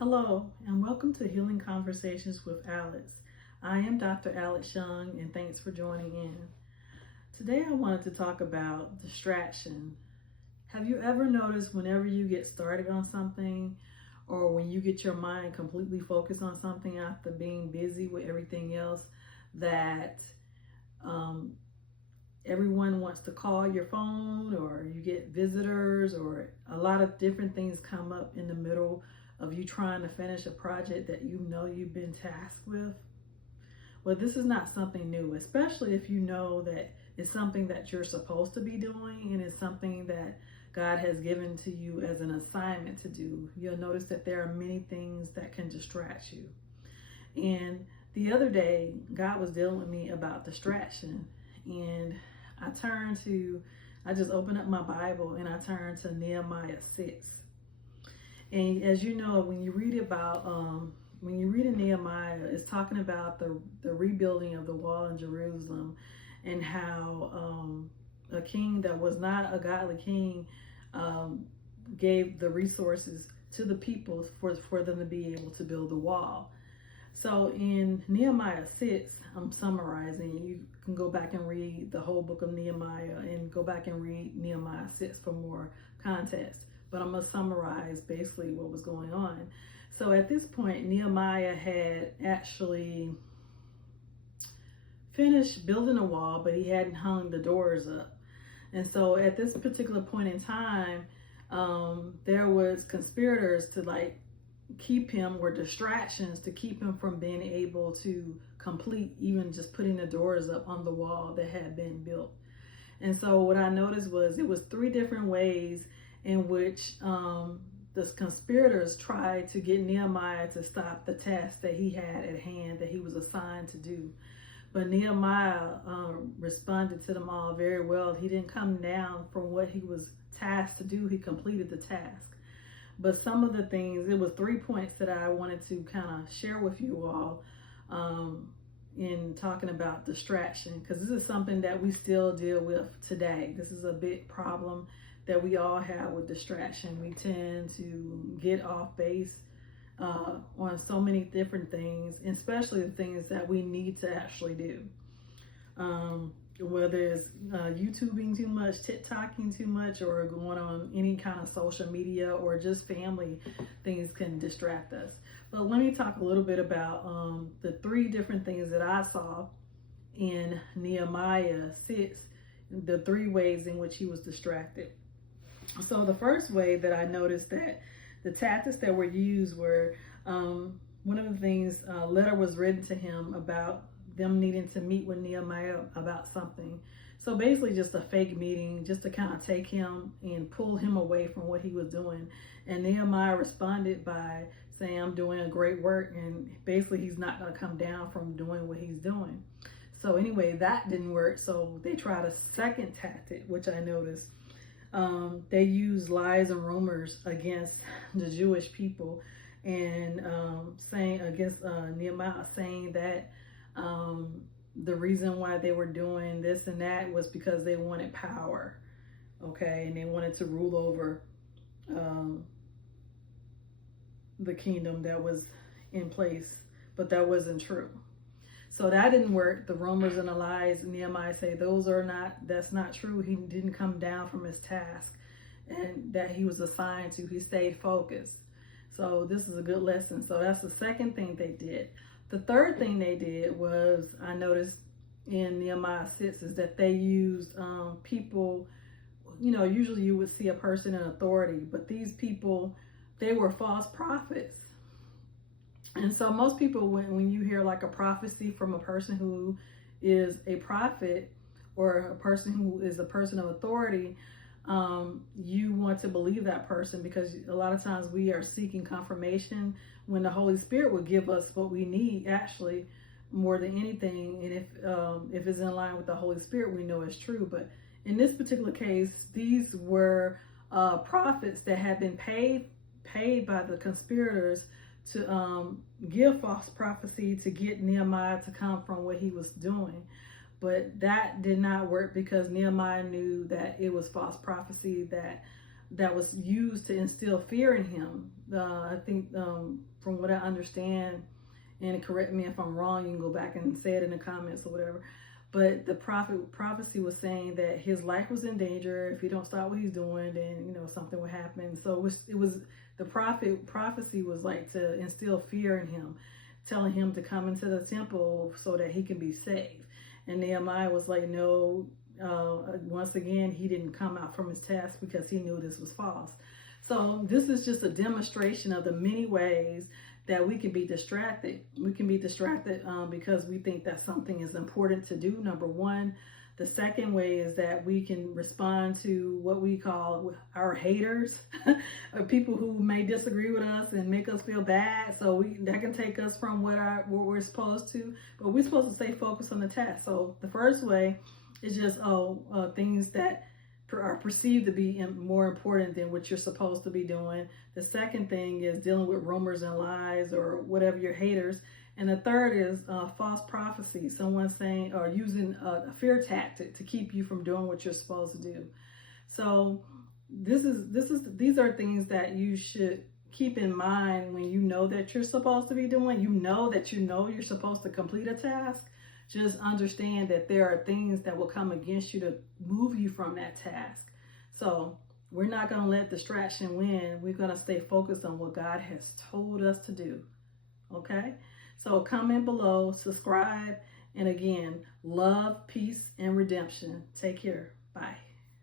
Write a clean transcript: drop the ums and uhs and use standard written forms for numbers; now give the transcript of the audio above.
Hello, and welcome to Healing Conversations with Alex. I am Dr. Alex Young, and thanks for joining in. Today, I wanted to talk about distraction. Have you ever noticed whenever you get started on something, or when you get your mind completely focused on something after being busy with everything else, that um, everyone wants to call your phone, or you get visitors, or a lot of different things come up in the middle of you trying to finish a project that you know you've been tasked with? Well, this is not something new, especially if you know that it's something that you're supposed to be doing and it's something that God has given to you as an assignment to do. You'll notice that there are many things that can distract you. And the other day, God was dealing with me about distraction, and I just opened up my Bible and I turned to Nehemiah 6. And as you know, when you read in Nehemiah, it's talking about the rebuilding of the wall in Jerusalem, and how a king that was not a godly king gave the resources to the people for them to be able to build the wall. So in Nehemiah 6, I'm summarizing. You can go back and read the whole book of Nehemiah and go back and read Nehemiah 6 for more context. But I'm going to summarize basically what was going on. So at this point, Nehemiah had actually finished building a wall, but he hadn't hung the doors up. And so at this particular point in time, there was conspirators to keep him, or distractions to keep him from being able to complete even just putting the doors up on the wall that had been built. And so what I noticed was it was three different ways in which the conspirators tried to get Nehemiah to stop the task that he had at hand, that he was assigned to do. But Nehemiah responded to them all very well. He didn't come down from what he was tasked to do. He completed the task. But some of the things, it was 3 points that I wanted to kind of share with you all in talking about distraction, because this is something that we still deal with today. This is a big problem that we all have with distraction. We tend to get off base on so many different things, especially the things that we need to actually do. Whether it's YouTubing too much, TikToking too much, or going on any kind of social media, or just family things can distract us. But let me talk a little bit about the three different things that I saw in Nehemiah 6, the three ways in which he was distracted. So the first way that I noticed that the tactics that were used were, one of the things, a letter was written to him about them needing to meet with Nehemiah about something. So basically just a fake meeting, just to kind of take him and pull him away from what he was doing. And Nehemiah responded by saying, I'm doing a great work, and basically he's not going to come down from doing what he's doing. So anyway, that didn't work. So they tried a second tactic, which I noticed. They used lies and rumors against the Jewish people, and saying against Nehemiah, saying that the reason why they were doing this and that was because they wanted power, okay, and they wanted to rule over the kingdom that was in place, but that wasn't true. So that didn't work. The rumors and the lies, Nehemiah say, that's not true. He didn't come down from his task and that he was assigned to. He stayed focused. So this is a good lesson. So that's the second thing they did. The third thing they did was, I noticed in Nehemiah 6, is that they used people, usually you would see a person in authority, but these people, they were false prophets. And so most people, when you hear like a prophecy from a person who is a prophet, or a person who is a person of authority, you want to believe that person, because a lot of times we are seeking confirmation when the Holy Spirit will give us what we need, actually, more than anything. And if it's in line with the Holy Spirit, we know it's true. But in this particular case, these were prophets that had been paid by the conspirators to give false prophecy to get Nehemiah to come from what he was doing. But that did not work, because Nehemiah knew that it was false prophecy, that that was used to instill fear in him. I think from what I understand, and correct me if I'm wrong, you can go back and say it in the comments or whatever. But the prophecy was saying that his life was in danger. If he don't stop what he's doing, then something would happen. So it was the prophecy was like to instill fear in him, telling him to come into the temple so that he can be saved. And Nehemiah was like, no. Once again, he didn't come out from his task because he knew this was false. So this is just a demonstration of the many ways that we can be distracted. We can be distracted because we think that something is important to do, number one. The second way is that we can respond to what we call our haters, or people who may disagree with us and make us feel bad. So that can take us from what we're supposed to, but we're supposed to stay focused on the task. So the first way is just things that are perceived to be more important than what you're supposed to be doing. The second thing is dealing with rumors and lies or whatever, your haters. And the third is false prophecy, someone saying or using a fear tactic to keep you from doing what you're supposed to do. So these are things that you should keep in mind when you know that you're supposed to be doing. You know you're supposed to complete a task. Just understand that there are things that will come against you to move you from that task. So we're not going to let distraction win. We're going to stay focused on what God has told us to do. Okay? So comment below, subscribe, and again, love, peace, and redemption. Take care. Bye.